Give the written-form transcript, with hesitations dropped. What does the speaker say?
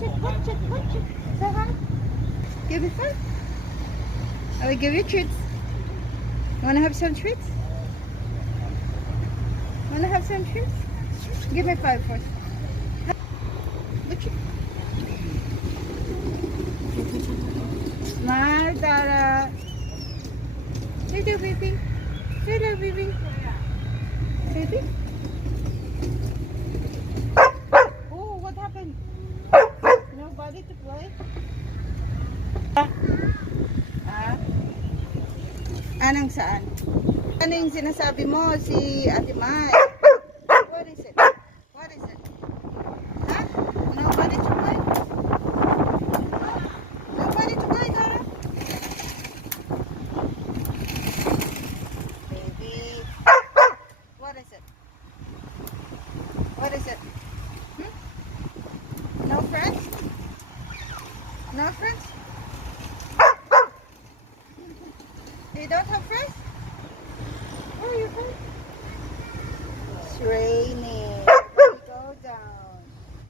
watch it, watch it, watch it. Say hi. Give me 5. I will give you treats. Wanna have some treats? Wanna have some treats? Give me 5 first. Watch it. Smile, Tara. Hello, baby. Hello, baby. Baby. Oh, what happened? Nobody to play? Ah? Anong saan? Ano yung sinasabi mo si Ate Mai? What is it? What is it? Huh? Nobody to play? Nobody to play, Tara? Baby. What is it? What is it? Hmm? No friends? No friends? You don't have friends? Where are you from?